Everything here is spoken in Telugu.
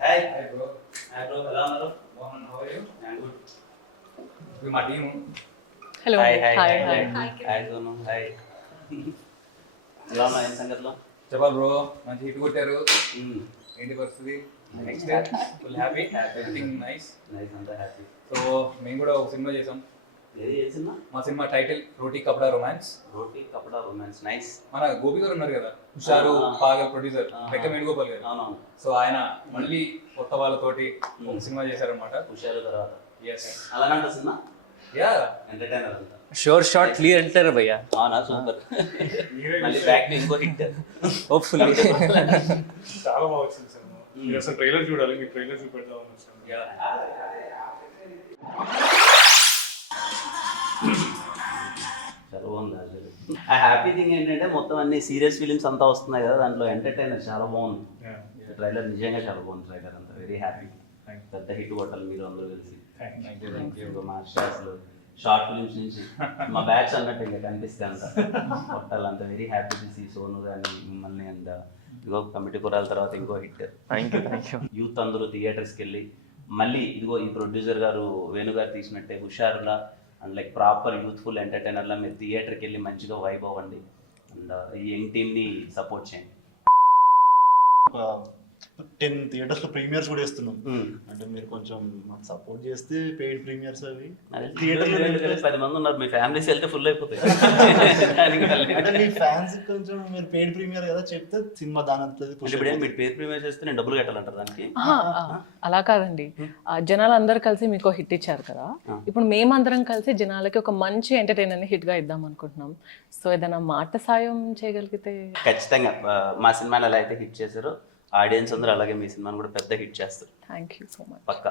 హాయ్ హాయ్ బ్రో ఎలా ఉన్నారు? How are you? I'm good. ఇది మా team. Hello hi hi hi hi hi hi Sonu hi. ఎలా ఉన్నా ఏం సంగతిలో? చెప్పాలి బ్రో, మంచి హిట్ కొట్టారు. ఏంటి పరిస్థితి? Next full happy, everything nice. Nice, అంతా హ్యాపీ. సో మేము కూడా ఒక సినిమా చేసాం. ఏది చేసినా? మా సినిమా టైటిల్ రోటీ కపడా రొమాన్స్. రోటీ కపడా రొమాన్స్. నైస్. మన గోపి గారు ఉన్నారు కదా, హుషారు పాగల్ ప్రొడ్యూసర్, బెక్క వేణుగోపాల్ గారు. అవునవును. సో ఆయన మళ్ళీ కొత్త వాళ్ళతోటి ఒక సినిమా చేశారనమాట. హుషారు తర్వాత ఎస్, అలానే ఉంటుంది సినిమా. యా ఎంటర్టైనర్ అంతా. షోర్ షార్ట్ క్లియర్ అంటారు భయ్యా. అవునా, సూపర్. మళ్ళీ బ్యాక్ టు ఇంకో హిట్. హోప్ఫుల్లీ. చాలా బాగా వచ్చింది సినిమా. మీరు అసలు ట్రైలర్ చూడాలి, మీకు ట్రైలర్ చూపెడదామని వచ్చాను. చాలా బాగుంది. ఆ హ్యాపీ థింగ్ ఏంటంటే మొత్తం అన్ని సీరియస్ ఫిలిమ్స్ అంతా వస్తున్నాయి కదా, దాంట్లో ఎంటర్టైనర్ చాలా బాగుంది. ట్రైలర్ నిజంగా చాలా బాగుంది. ట్రైలర్ అంతా వెరీ హ్యాపీ. పెద్ద హిట్ కొట్టాలి మీరు అందరూ కలిసి. మా అసలు షార్ట్ ఫిలిమ్స్ నుంచి మా బ్యాచ్ అన్నట్టు ఇంకా కనిపిస్తే అంత కొట్టాలి. అంత very happy to see Sonu కానీ మిమ్మల్ని. అండ్ ఇదిగో కమిటీ కురాల తర్వాత ఇంకో హిట్. Thank you. యూత్ అందరూ థియేటర్స్కి వెళ్ళి మళ్ళీ ఇదిగో ఈ ప్రొడ్యూసర్ గారు వేణు గారు తీసినట్టే హుషారులా అండ్ లైక్ ప్రాపర్ యూత్ఫుల్ ఎంటర్టైనర్లా మీరు థియేటర్కి వెళ్ళి మంచిగా వైబ్ అవ్వండి. అండ్ ఈ యంగ్ టీమ్ని సపోర్ట్ చేయండి. 10 థియేటర్స్ లో ప్రీమియర్స్ కూడా ఇస్తున్నాం. అంటే మీరు కొంచెం మాకు సపోర్ట్ చేస్తే పెయిడ్ ప్రీమియర్స్ అవి థియేటర్ 10 మంది ఉన్నారు, మీ ఫ్యామిలీస్ వెళ్తే ఫుల్ అయిపోతాయి. అంటే మీ ఫ్యాన్స్ కొంచెం మీరు పెయిడ్ ప్రీమియర్ కదా చెప్తే సినిమా దాని ఇప్పుడు మీరు పేరు ప్రీమియర్ చేస్తే నేను డబ్బులు కట్టాలంటారు దానికి? అలా కాదండి, జనాలు అందరు కలిసి మీకు హిట్ ఇచ్చారు కదా, ఇప్పుడు మేమందరం కలిసి జనాలకి ఒక మంచి ఎంటర్టైనర్ ని హిట్ గా ఇద్దాం అనుకుంటున్నాం. సో ఏదైనా మాట సాయం చేయగలిగితే. ఖచ్చితంగా మా సినిమాని ఎలా అయితే హిట్ చేశారో ఆడియన్స్ అందరూ అలాగే మీ సినిమాని కూడా పెద్ద హిట్ చేస్తారు. Thank you so much. Pakka.